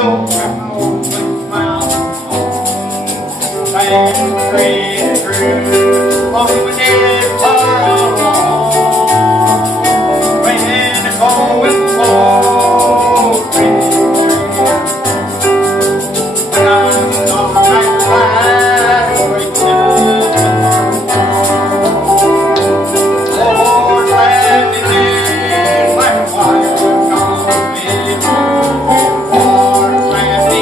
open mouth, and straight through, on the dead far along, when the going flows through. When I was on that ride, Lord, let me live like a fire. Lord, let me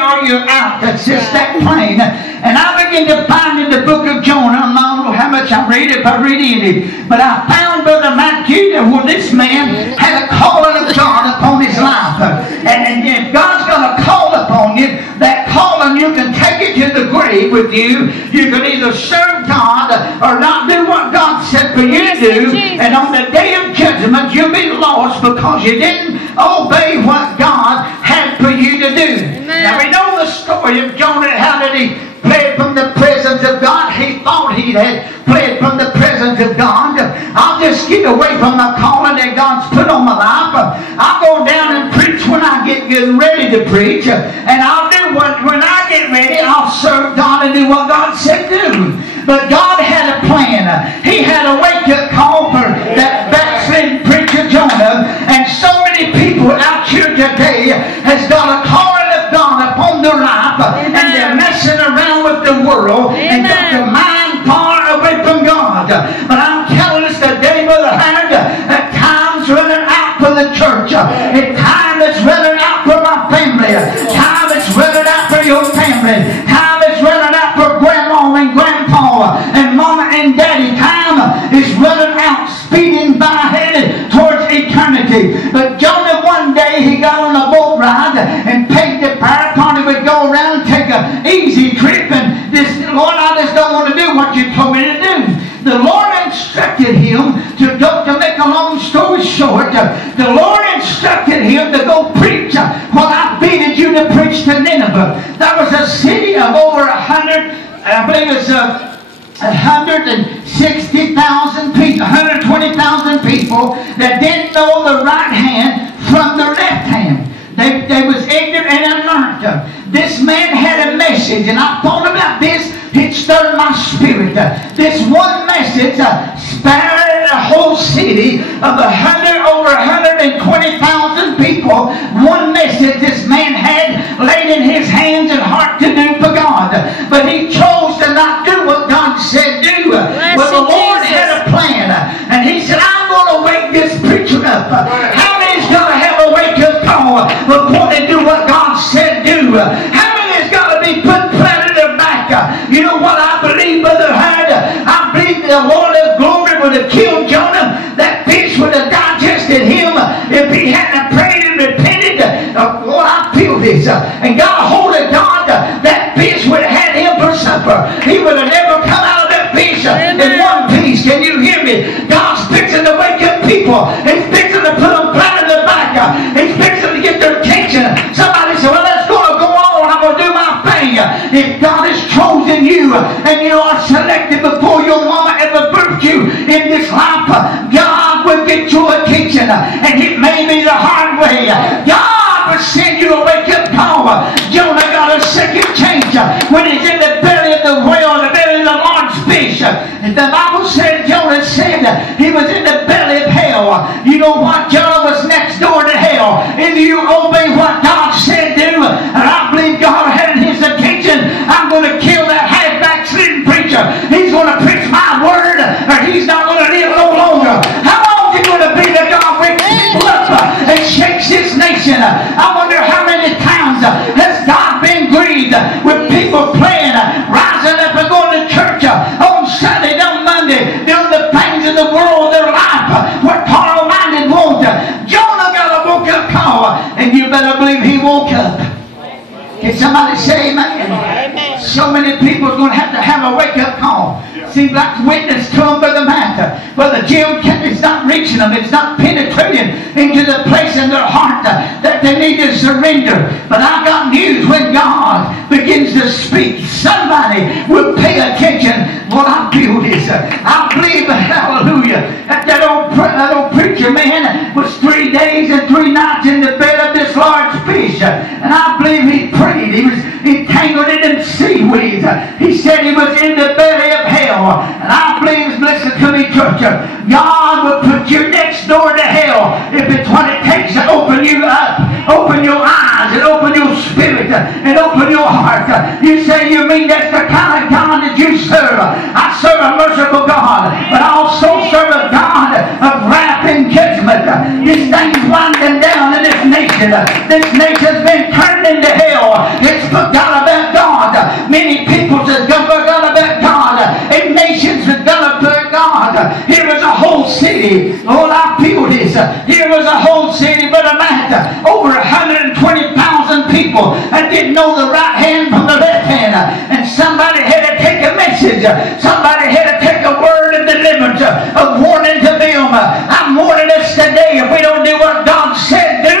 or you're out. That's just that plain. And I began to find in the book of Jonah, I don't know how much I read, if I read any, but I found Brother Matthew that this man had a calling of God upon his life. And if God's going to call upon you, that calling, you can take it to the grave with you. You can either serve God or not do what God said for you to do. And on the day of judgment, you'll be lost because you didn't obey what God had for you to do. Amen. Now we know the story of Jonah. How did he fled from the presence of God? He thought he had fled from the presence of God. I'll just get away from the calling that God's put on my life. I'll go down and preach when I get ready to preach. And I'll do when I get ready, I'll serve God and do what God said do. But God had a plan. He had a wake-up call for that backslidden preacher Jonah. And so many people out here today has got a calling of God upon their life. Amen. And they're messing around with the world. Amen. And got their mind far away from God. But I'm telling us today, Brother Howard, that time's running out for the church. And time is running out for my family. Time is running out for your family. Time is running out for Grandma and Grandpa and Mama and Daddy. Time is running out, speeding by, headed towards eternity. But Jonah, one day, he got on a boat ride and paid the fire party would go around and take an easy trip. And this, Lord, I just don't want to do what you told me to do. The Lord instructed him to go, to make a long story short, the Lord instructed him to go preach what I bided you to preach to Nineveh. That was a city of over 100, I believe it was 160,000 people, 120,000 people that didn't know the right hand from the left hand. They was ignorant and unlearned. This man had a message, and I thought about this. It stirred my spirit. This one message spared a whole city of over 120,000 people. One message this man had laid in his hands and heart to do for God. But he chose to not do what God said do. But the Lord had a plan. And he said, I'm going to wake this preacher up. How many's going to have a wake-up call before they do what God said do? How many's got to be put flat in their back? You know what I believe, Brother Hyde? I believe the Lord of glory would have killed Jonah. That fish would have digested him if he hadn't prayed and repented. Lord, I feel this. And got a hold of God. That fish would have had him for supper. He would have never come out of that fish in one piece. Can you hear me? God's fixing to wake up people. He's fixing to put them flat in the back. He's fixing to get their attention. Somebody said, well, let's go on. I'm going to do my thing. If God has chosen you and you are selected before your mama ever birthed you in this life, God will get your attention. And it may be the hard way. God will send you a wake-up call. Jonah got a second chance when he's in the belly of the whale, the belly of the large fish. And the Bible said, Jonah said he was in the belly of hell. You know what? Jonah was next door to hell. Either you obey what God said do, and I believe God had his attention. I'm going to kill that half-backslidden preacher. He's going to preach my word, or he's not going to live no longer. How long is it going to be that God wakes people up and shakes this nation? I wonder how many times has God been grieved with people praying, rising up and going to church on Sunday, on Monday, doing the things in the world of their life, what carnal-minded won't. Jonah got a woke-up call, and you better believe he woke up. Can somebody say amen? Amen. So many people are going to have a wake-up call. Seems like witness to them, Brother Matt. Brother Jim, it's not reaching them. It's not penetrating into the place in their heart that they need to surrender. But I got news. When God begins to speak, somebody will pay attention. What I feel is, I believe, hallelujah, that old preacher man was 3 days and 3 nights in the bed of this large fish. And I believe he prayed. He was entangled in seaweeds. He said he was in the belly of hell. And I believe, listen to me, church, God will put you next door to hell if it's what it takes to open you up, open your eyes, and open your spirit, and open your heart. You say, you mean that's the kind of God that you serve? I serve a merciful God, but I also serve a God of wrath and judgment. judgment. This thing's winding down in this nation. This nation's been turned into hell. It's forgot about God. Many peoples have forgot about God. And nations have forgot about God. Here was a whole city. Oh, I feel this. Here was a whole city, but a man, over 120,000 people that didn't know the right hand from the left hand. And somebody had to take a message. Somebody had to take a word of deliverance, of warning to them. I'm warning us today. If we don't do what God said do,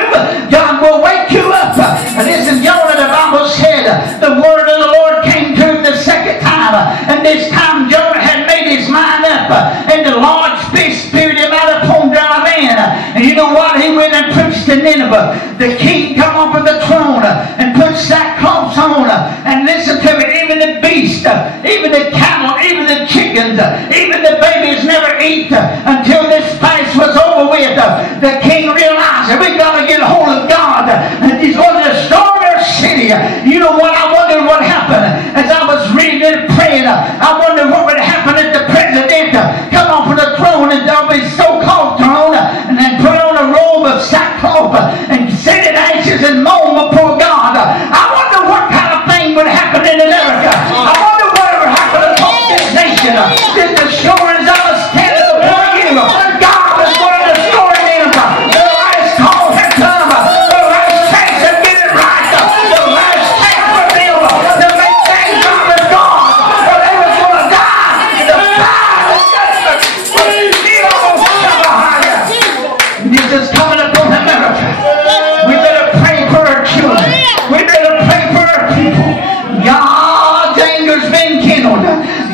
God will wake you up. And listen, Jonah, the Bible said the word of the Lord came to him the second time. And this time Jonah had made his mind up. And the Lord spewed him out upon dry land. And you know what? He went and preached to Nineveh. The king come off of the throne and put sackcloths on. And listen to me, even the beast, even the cattle, even the chickens, even the babies never eat until this fast was over with. The king realized that we got to get a hold of God, and he's going to destroy our city. You know what? I wonder what happened as I was reading and praying. I wonder what would happen if the president come off of the throne and of his so-called throne and then put on a robe of sackcloth and sit in ashes and moan before God. I wonder what kind of thing would happen in America. I wonder what would happen to this nation. This assurance I was standing before you. God is going to destroy them. The last call has come. The last chance to get it right. The last chance for them to make things right with God. Or they was going to die in the fire of judgment. This is coming upon America. We better pray for our children. We better pray for our people. God's anger's been kindled.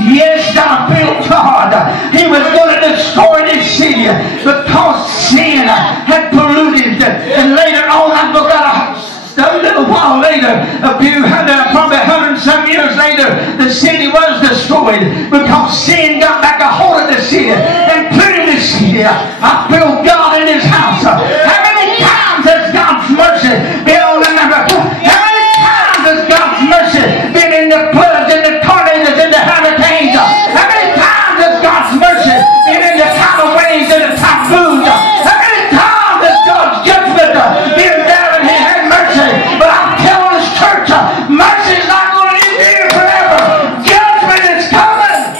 Yes, I feel God. He was going to destroy this city because sin had polluted. And later on, I forgot a little while later, probably 100 some years later, the city was destroyed because sin got back a hold of the city and polluted the city. I feel God in His house. How many times has God's mercy been on America? How many times has God's mercy been in the floods, in the tornadoes, in the hurricanes? How many times has God's mercy been in the tidal waves and the typhoons? How many times has God's judgment been down and He had mercy? But I'm telling this church, mercy is not going to endure forever. Judgment is coming.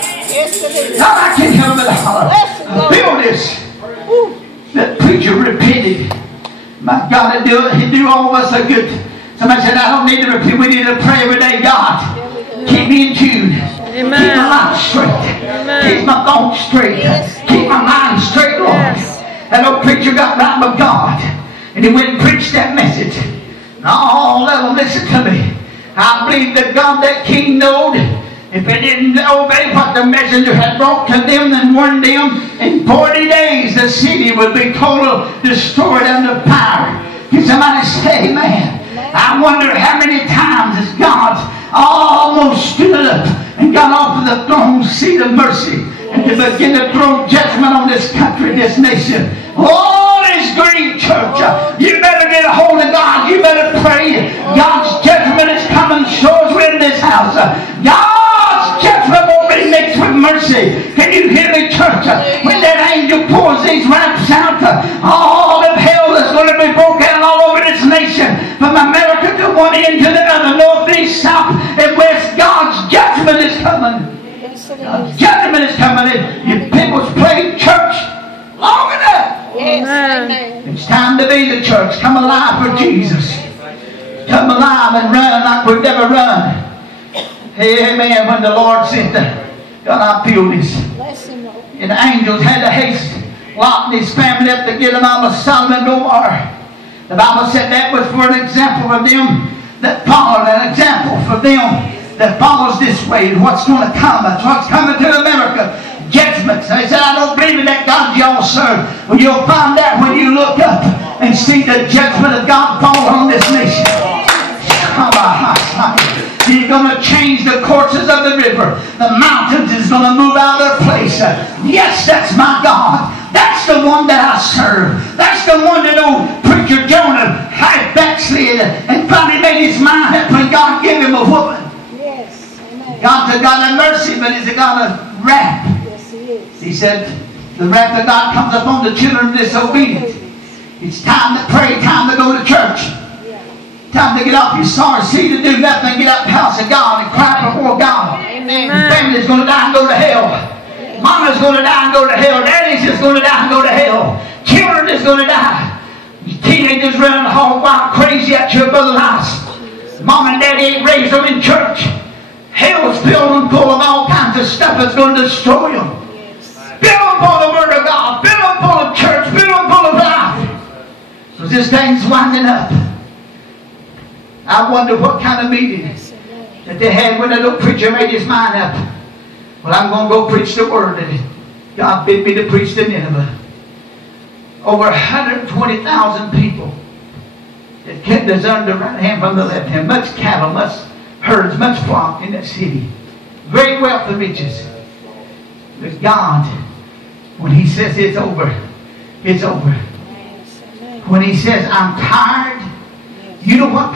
Now I can't help but holler. I feel this. That preacher repented. My God, He'd do all of us a good. Somebody said, I don't need to repent. We need to pray every day. God, keep me in tune. Amen. Keep my life straight. Amen. Keep my thoughts straight. Yes. Keep my mind straight, Lord. Yes. That old preacher got right with God. And he went and preached that message. And all of them, listen to me. I believe that God, that king, knowed if they didn't obey what the messenger had brought to them and warned them, in 40 days the city would be totally destroyed under fire. Can somebody say amen? I wonder how many times has God almost stood up and got off of the throne seat of mercy and to begin to throw judgment on this country, this nation. Oh, this great church, you better get a hold of God. You better pray. God's judgment is coming. So we're in this house. God's judgment won't be mixed with mercy. Can you hear me, church? When that angel pours these raps out, all of hell is going to be broken out all over this nation, from America to one end to the other, north, east, south, and west. God's judgment is coming. God's judgment is coming. If people's played church long enough, yes, it's time to be the church. Come alive for Jesus. Come alive and run like we've never run. Amen. When the Lord sent God, I feel this. And the angels had to haste Lot and his family up to get them out of Sodom and Gomorrah. The Bible said that was for an example of them that followed, an example for them that follows this way. What's going to come? That's what's coming to America. Judgments. They said, I don't believe in that God y'all serve. Well, you'll find out when you look up and see the judgment of God fall on this nation. He's going to change the courses of the river. The mountains is going to move out of their place. Yes, that's my God. That's the one that I serve. That's the one that old preacher Jonah had backslid and finally made his mind up when God gave him a whooping. Yes, amen. God's a God of mercy, but He's a God of wrath. Yes, He is. He said, The wrath of God comes upon the children of disobedience. It's time to pray, time to go to church. Time to get off your sorry seat to do nothing. Get up in the house of God and cry before God. Amen. Your family's going to die and go to hell. Mama's going to die and go to hell. Daddy's just going to die and go to hell. Children is going to die. Teenagers running home wild crazy at your brother's house. Mom and daddy ain't raised them in church. Hell's filled them full of all kinds of stuff that's going to destroy them. Fill them full of the Word of God. Fill them full of church. Fill them full of life. So this thing's winding up. I wonder what kind of meeting that they had when the little preacher made his mind up. Well, I'm going to go preach the Word that God bid me to preach to Nineveh. Over 120,000 people that kept discerned the right hand from the left hand. Much cattle, much herds, much flock in that city. Great wealth and riches. But God, when He says it's over, it's over. When He says I'm tired, you know what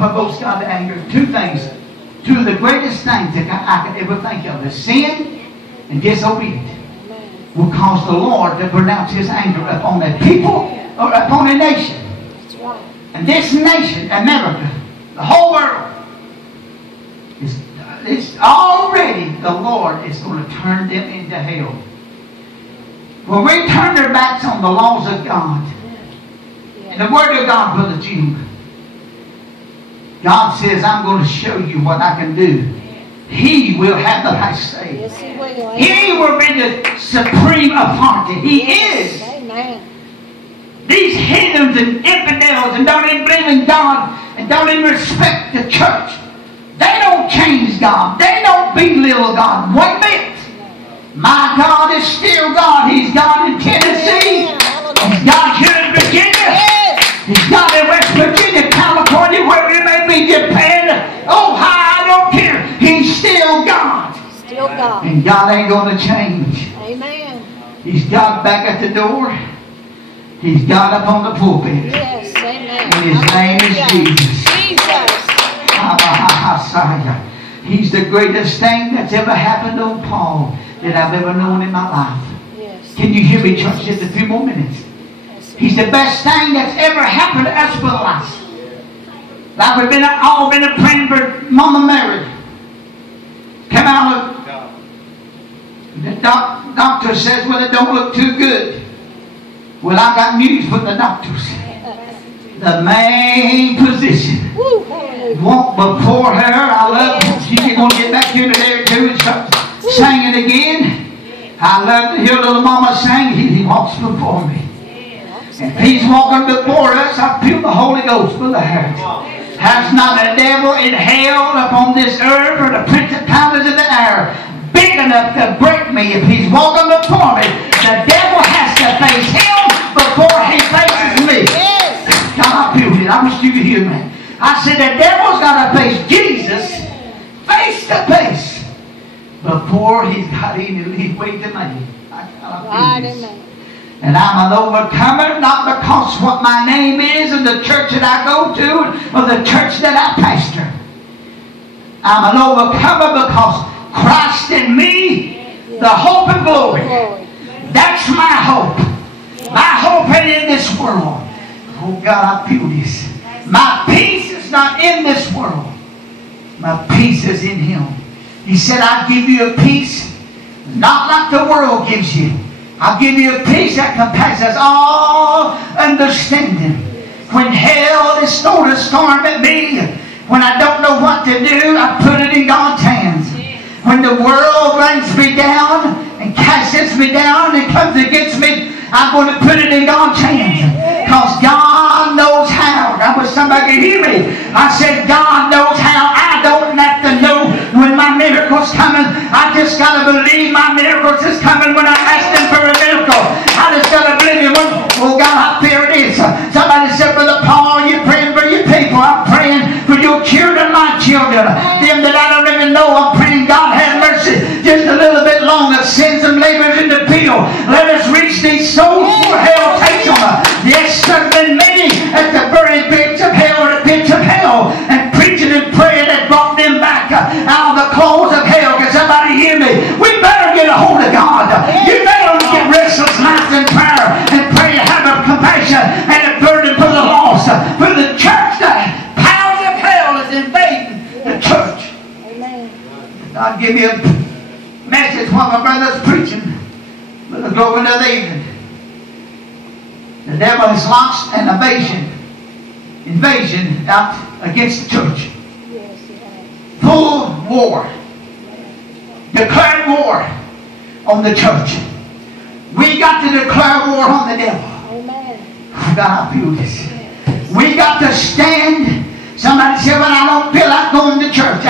provokes God to anger? Two things. Two of the greatest things that I could ever think of is sin and disobedience. Will cause the Lord to pronounce His anger upon a people or upon a nation. And this nation, America, the whole world, it's already the Lord is going to turn them into hell. When we turn their backs on the laws of God and the Word of God, Brother Jim, God says, I'm going to show you what I can do. He will have the last say. Yes, He will. He will be the supreme authority. He is. Amen. These heathens and infidels and don't even believe in God and don't even respect the church. They don't change God. They don't belittle God one bit. My God is still God. He's God in Tennessee. He's God here in Virginia. He's God in West Virginia, California, wherever it may be, Japan, Ohio, I don't care. He's still God. Still God. And God ain't going to change. Amen. He's God back at the door. He's God up on the pulpit. Yes, amen. And His name is Jesus. He's the greatest thing that's ever happened on Paul that I've ever known in my life. Yes. Can you hear me, church, just a few more minutes? He's the best thing that's ever happened to us for the last. Like we've all been praying for Mama Mary. Come out of the doctor says, well, it don't look too good. Well, I got news for the doctors. The main position. Walk before her. I love her. She's going to get back here today or two and start singing again. I love to hear little Mama sing. He walks before me. If He's walking before us, I feel the Holy Ghost for the house. Has not a devil in hell upon this earth or the principalities of the air big enough to break me. If He's walking before me, the devil has to face Him before he faces me. God, I feel it. I wish you could hear me. I said the devil's got to face Jesus face to face before he's got any way to me. I feel this. And I'm an overcomer, not because what my name is and the church that I go to or the church that I pastor. I'm an overcomer because Christ in me, the hope and glory. That's my hope. My hope ain't in this world. Oh God, I feel this. My peace is not in this world. My peace is in Him. He said, I'll give you a peace not like the world gives you. I'll give you a peace that compasses all understanding. When hell is throwing a storm at me, when I don't know what to do, I put it in God's hands. When the world brings me down and casts me down and comes against me, I'm going to put it in God's hands. Because God knows how. I wish somebody could hear me. I said, God knows how. I don't have to know when my miracle's coming. I just got to believe my miracles is coming when I'm asking for a miracle. I just got to believe it. Oh God, I fear it is. Somebody said, Brother Paul, you're praying for your people. I'm praying for your children, my children. Them that I don't even know, I'm praying God have mercy. Just a little bit longer. Send some laborers in the field. Let us reach these souls before hell takes them. Yes, there have been many at the very pits of hell, or the pits of hell, and preaching and praying that brought them back out of the claws of hell. Can somebody hear me? We better get a hold of God. You better get wrestle God give me a message while my brother's preaching. But the glory of the evening. The devil has launched an invasion out against the church. Full war. Declared war on the church. We got to declare war on the devil. God, I feel this. We got to stand. Somebody said, well, I don't feel like going to church.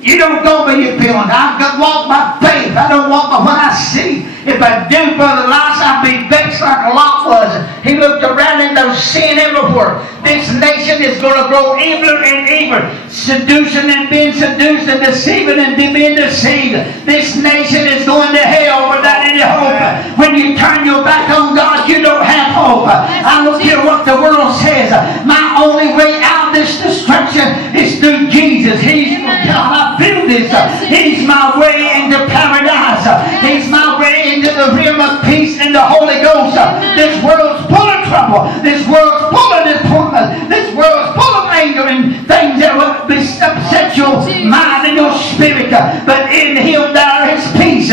You don't go by your feeling. I walk by faith. I don't walk by what I see. If I do, Brother Lice, I'll be vexed like Lot was. He looked around and there was sin everywhere. This nation is going to grow eviler and eviler. Seducing and being seduced and deceiving and being deceived. This nation is going to hell without any hope. When you turn your back on God, you don't have hope. I don't care what the world says. My only way out of this destruction is through Jesus. He's God. I feel this. He's my way into paradise. He's my way into the realm of peace and the Holy Ghost. This world's full of trouble. This world's full of disappointment. This world's full of anger and things that will upset your mind and your spirit. But in Him there is peace.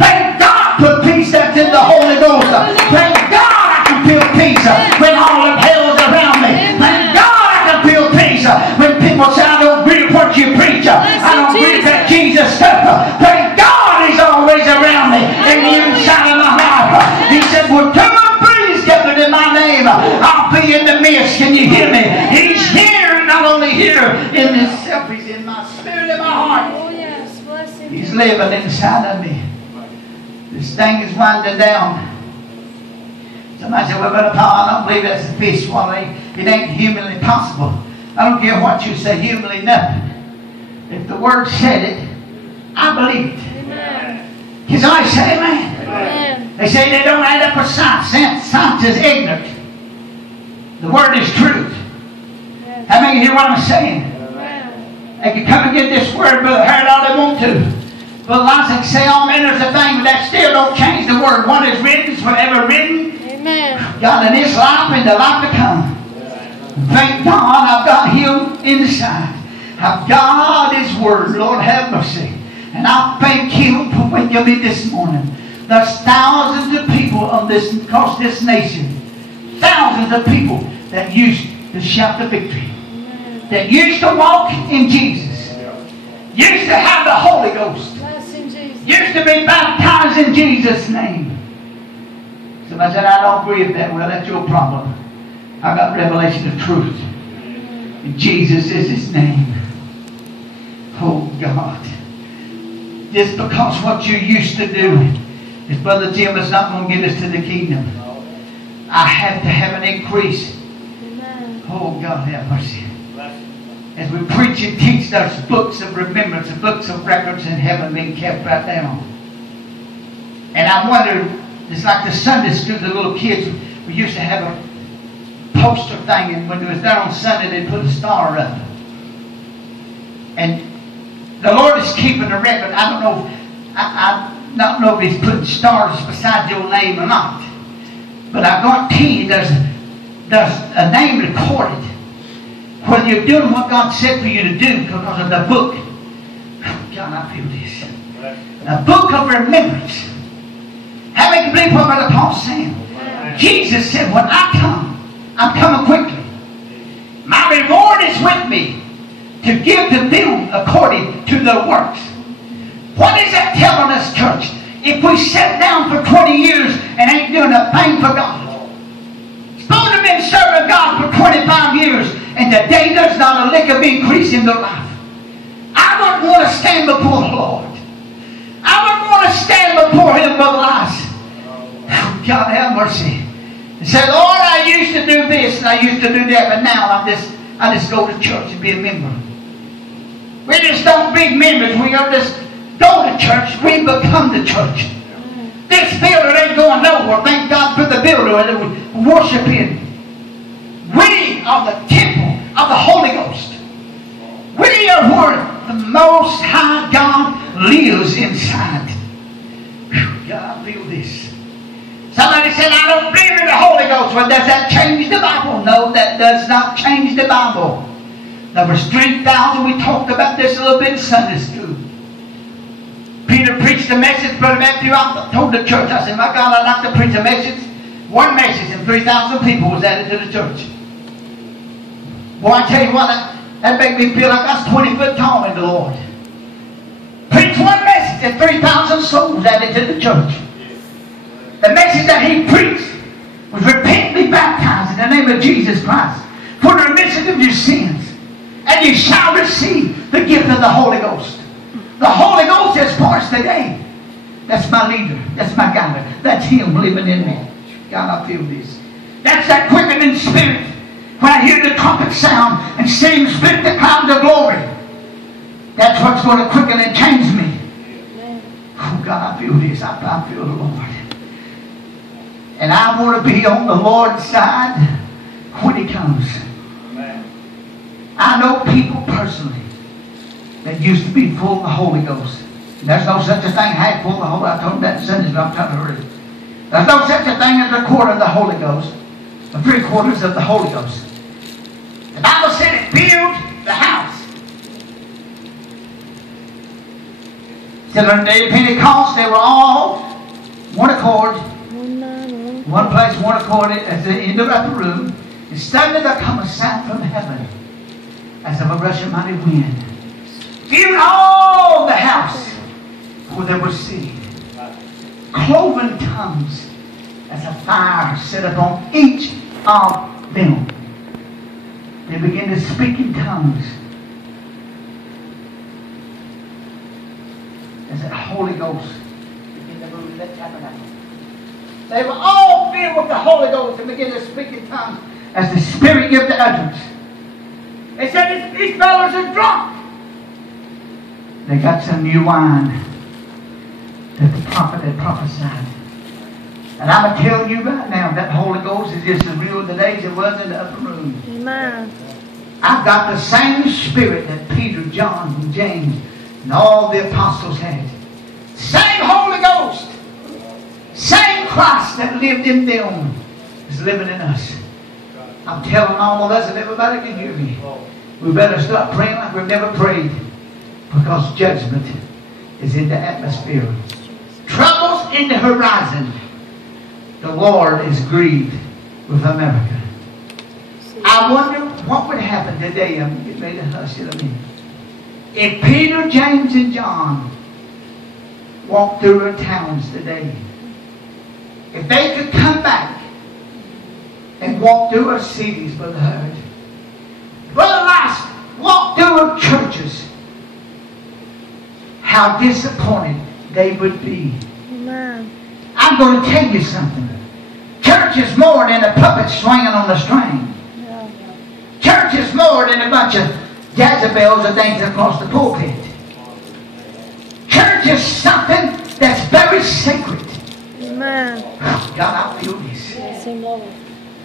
Thank God for peace that's in the Holy Ghost. Thank God I can feel peace when all of hell is around me. Thank God I can feel peace when people say, I don't agree with what you preach. I don't agree with that Jesus stuff. Thank God He's always around me in the inside of my life. He said, well, two or three is gathered in my name. I'll be in the midst. Can you hear me? He's here, not only here in Himself, He's in my spirit and my heart. Oh, yes. Bless Him. He's living inside of me. This thing is winding down. Somebody said, well, Brother Paul, I don't believe that's a fish swallowing. It ain't humanly possible. I don't care what you say, humanly nothing. If the Word said it, I believe it. Amen. Can somebody say amen? Amen. They say they don't add up for science. Science is ignorant. The Word is truth. Yes. How many hear what I'm saying? Amen. They can come and get this Word, Brother Harold, all they want to. But lots of say all manners of things, but that still don't change the Word. What is written is forever written. Amen. God, in this life and the life to come. Thank God I've got Him inside. I've got His Word. Lord, have mercy. And I thank Him for waking me this morning. There's thousands of people across this nation. Thousands of people that used to shout the victory. That used to walk in Jesus. Used to have the Holy Ghost. Bless Him, Jesus. Used to be baptized in Jesus' name. Somebody said, I don't agree with that. Well, that's your problem. I got revelation of truth. And Jesus is His name. Oh, God. Just because what you used to do, if Brother Jim is not going to get us to the kingdom, I have to have an increase. Amen. Oh, God, have mercy. As we preach and teach, there's books of remembrance and books of records in heaven being kept right now. And I wonder, it's like the Sunday school, the little kids, we used to have a poster thing, and when it was there on Sunday, they put a star up. And the Lord is keeping a record. I don't know if He's putting stars beside your name or not. But I guarantee you there's a name recorded. Whether you're doing what God said for you to do because of the book. God, I feel this. A book of remembrance. How many can believe what Brother Paul's saying? Jesus said, when I come, I'm coming quickly. My reward is with me to give to them according to their works. What is that telling us, church? If we sit down for 20 years and ain't doing a thing for God. Supposed to have been serving God for 25 years and today there's not a lick of increase in their life. I wouldn't want to stand before the Lord. I wouldn't want to stand before Him, Brother Lice. God have mercy. And say, Lord, I used to do this and I used to do that, but now I just go to church and be a member. We just don't be members. We don't just go to church. We become the church. This building ain't going nowhere. Thank God for the builder that we worship in. We are the temple of the Holy Ghost. We are where the Most High God lives inside. Whew, God, I feel this. Somebody said, I don't believe in the Holy Ghost. Well, does that change the Bible? No, that does not change the Bible. There was 3,000. We talked about this a little bit in Sunday school. Peter preached a message, Brother Matthew. I told the church, I said, my God, I'd like to preach a message. One message, and 3,000 people was added to the church. Boy, I tell you what, that made me feel like I was 20 foot tall in the Lord. Preach one message, and 3,000 souls added to the church. The message that he preached was repent and be baptized in the name of Jesus Christ for the remission of your sins, and you shall receive the gift of the Holy Ghost. The Holy Ghost is for us today. That's my leader. That's my guide. That's Him living in me. God, I feel this. That's that quickening spirit. When I hear the trumpet sound and see Him split the clouds of glory, that's what's going to quicken and change me. Oh God, I feel this. I feel the Lord. And I want to be on the Lord's side when He comes. I know people personally that used to be full of the Holy Ghost. There's no such a thing half full of the Holy Ghost. I told them that in Sundays, but I'm trying to hurry. There's no such a thing as a quarter of the Holy Ghost, or 3/4 of the Holy Ghost. The Bible said it built the house. Till on the day of Pentecost, they were all one accord, one place, one accord at the end of the room. And suddenly there come a sound from heaven as of a rushing mighty wind. Filled all the house where they were sitting. Cloven tongues as a fire set upon each of them. They began to speak in tongues. As that Holy Ghost began to move in that tabernacle. They were all filled with the Holy Ghost and began to speak in tongues as the Spirit gave the utterance. They said, these fellows are drunk. They got some new wine that the prophet had prophesied. And I'm going to tell you right now, that Holy Ghost is just as real today as it was in the upper room. Amen. I've got the same Spirit that Peter, John, and James, and all the apostles had. Same Holy Ghost. Same Christ that lived in them is living in us. I'm telling all of us, and everybody can hear me, we better start praying like we've never prayed. Because judgment is in the atmosphere. Troubles in the horizon. The Lord is grieved with America. I wonder what would happen today. I'm getting ready to hush it a minute. If Peter, James, and John walked through our towns today, if they could come back and walk through our cities, Brother Hurd, Brother Last, walk through our churches, how disappointed they would be. Amen. I'm going to tell you something. Church is more than a puppet swinging on the string. Yeah. Church is more than a bunch of Jezebels or things across the pulpit. Church is something that's very sacred. Amen. Oh, God, I feel this. Yes, Lord.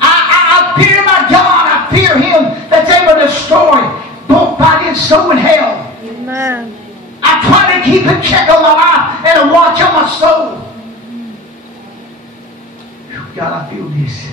I fear my God. I fear Him that's able to destroy both body and soul in hell. Amen. I try to keep a check on my life and a watch on my soul. God, I feel this.